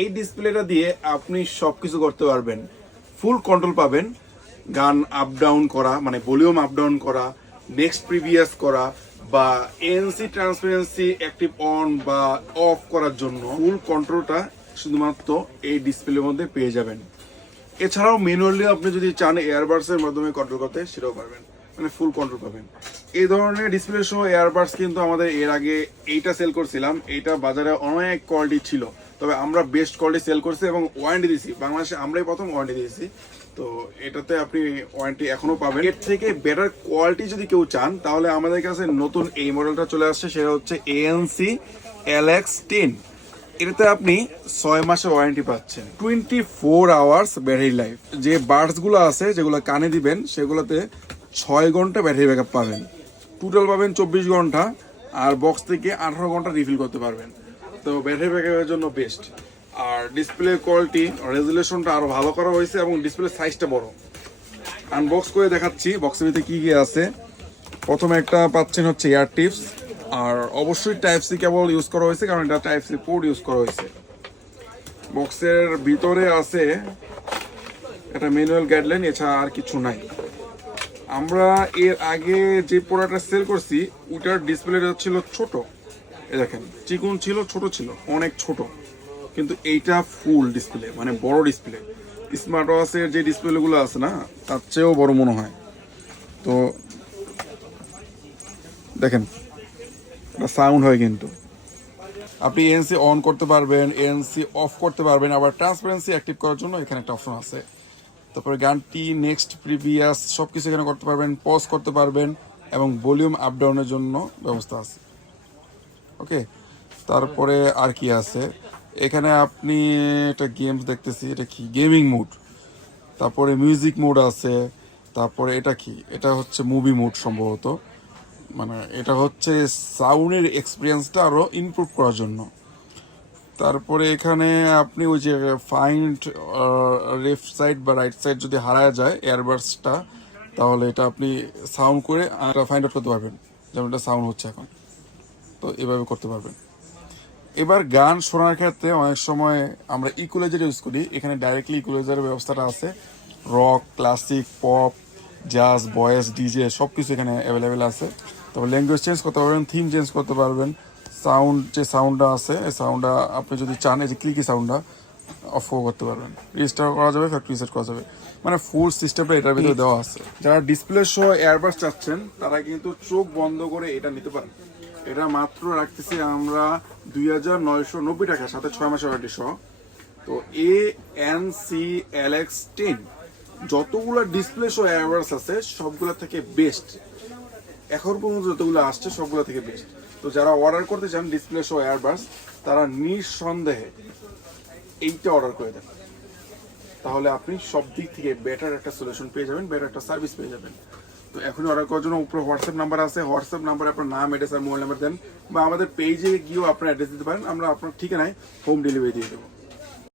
এই ডিসপ্লেটা দিয়ে আপনি সব কিছু করতে পারবেন। ফুল কন্ট্রোল পাবেন। গান আপ ডাউন করা মানে ভলিউম আপ ডাউন করা নেক্সট প্রিভিয়াস করা, বা এনসি ট্রান্সপারেন্সি অ্যাক্টিভ অন বা অফ করার জন্য ফুল কন্ট্রোলটা শুধুমাত্র এই ডিসপ্লের মধ্যে পেয়ে যাবেন। এছাড়াও ম্যানুয়ালি আপনি যদি চান এয়ারবাডসের মাধ্যমে কন্ট্রোল করতে, সেটাও পারবেন। মানে ফুল কন্ট্রোল পাবেন। এই ধরনের ডিসপ্লে সহ এয়ারবাডস কিন্তু আমাদের এর আগে এইটা সেল করছিলাম। এইটা বাজারে অনেক কোয়ালিটি ছিল। তবে আমরা বেস্ট কোয়ালিটি সেল করছি এবং ওয়ারেন্টি দিয়েছি। বাংলাদেশে আমরাই প্রথম ওয়ারেন্টি দিয়েছি। তো এটাতে আপনি ওয়ারেন্টি এখনও পাবেন। এর থেকে বেটার কোয়ালিটি যদি কেউ চান, তাহলে আমাদের কাছে নতুন এই মডেলটা চলে আসছে, সেটা হচ্ছে এএনসি এলএক্স টেন এটাতে আপনি ছয় মাসের ওয়ারেন্টি পাচ্ছেন। Twenty four hours battery life যে বার্ডসগুলো আছে, যেগুলো কানে দিবেন, সেগুলোতে ছয় ঘণ্টা ব্যাটারি ব্যাকআপ পাবেন। টোটাল পাবেন চব্বিশ ঘণ্টা, আর বক্স থেকে আঠারো ঘণ্টা রিফিল করতে পারবেন। তো ব্যাটারি ব্যাকআপের জন্য বেস্ট আর ডিসপ্লে কোয়ালিটি রেজুলেশনটা আরও ভালো করা হয়েছে এবং ডিসপ্লে সাইজটা বড়। আনবক্স করে দেখাচ্ছি বক্সের ভিতরে কি কি আছে। প্রথমে একটা পাচ্ছেন হচ্ছে এয়ার টিপস আর অবশ্যই টাইপ সি কেবল ইউজ করা হয়েছে, কারণ এটা টাইপ সি পোর্ট ইউজ করা হয়েছে। বক্সের ভিতরে আছে একটা ম্যানুয়াল গাইডলাইন এছাড়া আর কিছু নাই। আমরা এর আগে যে প্রোডাক্টটা সেল করছি, ওটার ডিসপ্লেটা ছিল ছোট। এই দেখেন, চিকুন ছিল, ছোট ছিল, অনেক ছোট। কিন্তু এইটা ফুল ডিসপ্লে মানে বড় ডিসপ্লে স্মার্ট ওয়াচের যে ডিসপ্লেগুলো আছে না, তার চেয়েও বড় মনে হয়। তো, দেখেন সাউন্ড হয় কিন্তু। আপনি এএনসি অন করতে পারবেন এএনসি অফ করতে পারবেন, আবার ট্রান্সপারেন্সি অ্যাক্টিভ করার জন্য এখানে একটা অপশন আছে। তারপরে গানটি নেক্সট প্রিভিয়াস সব কিছু এখানে করতে পারবেন পজ করতে পারবেন, এবং ভলিউম আপ ডাউনের জন্য ব্যবস্থা আছে। ওকে? তারপরে আর কি আছে? এখানে আপনি একটা গেমস দেখতেছি, এটা কি? গেমিং মুড তারপরে মিউজিক মুড আছে, তারপরে এটা কি? এটা হচ্ছে মুভি মুড সম্ভবত। মানে এটা হচ্ছে সাউন্ডের এক্সপিরিয়েন্সটা আরও ইমপ্রুভ করার জন্য। তারপরে এখানে আপনি ওই যে ফাইন্ড লেফট সাইড বা রাইট সাইড যদি হারায় যায় এয়ারবাডসটা তাহলে এটা আপনি সাউন্ড করে ফাইন্ড আউট করতে পারবেন। যেমন এটা সাউন্ড হচ্ছে এখন। তো এভাবে করতে পারবেন। এবার গান শোনার ক্ষেত্রে অনেক সময় আমরা ইকুলাইজার ইউজ করি। এখানে ডাইরেক্টলি ইকুলাইজারের ব্যবস্থাটা আছে। রক ক্লাসিক পপ জাজ বয়েস ডিজে সব কিছু এখানে অ্যাভেলেবেল আছে। তবে ল্যাঙ্গুয়েজ চেঞ্জ করতে পারবেন থিম চেঞ্জ করতে পারবেন। সাউন্ড যে সাউন্ডটা আছে এই সাউন্ডটা আপনি যদি চান এই যে ক্লিকি সাউন্ডটা অফও করতে পারবেন। রেজিস্টার করা যাবে ফ্যাক্টরি রিসেট করা যাবে। মানে ফুল সিস্টেমটা এটার ভিতরে দেওয়া আছে। যারা ডিসপ্লে সহ এয়ারবাস চাচ্ছেন তারা কিন্তু চোখ বন্ধ করে এটা নিতে পারেন। এটা মাত্র রাখতেছি আমরা দুই হাজার নয়শো নব্বই টাকা সাথে ছয় মাসের ওয়ারেন্টি সহ। তো A N C L X ten যতগুলো ডিসপ্লে সহ এয়ারবাস আছে, সবগুলো থেকে বেস্ট এখন পর্যন্ত যতগুলো আসছে, সবগুলো থেকে বেস্ট তো যারা অর্ডার করতে চান ডিসপ্লে সহ এয়ারবাস তারা নিঃসন্দেহে এইটা অর্ডার করে দেন তাহলে আপনি সব দিক থেকে বেটার একটা সলিউশন পেয়ে যাবেন বেটার একটা সার্ভিস পেয়ে যাবেন। তো এখন অর্ডার করার জন্য উপরে হোয়াটসঅ্যাপ নাম্বার আছে? হোয়াটসঅ্যাপ নাম্বারে আপনার নাম অ্যাড্রেস আর মোবাইল নাম্বার দেন বা আমাদের পেজে গিয়েও আপনার অ্যাড্রেস দিতে পারেন। আমরা আপনার ঠিকানায় হোম ডেলিভারি দিয়ে দেবো।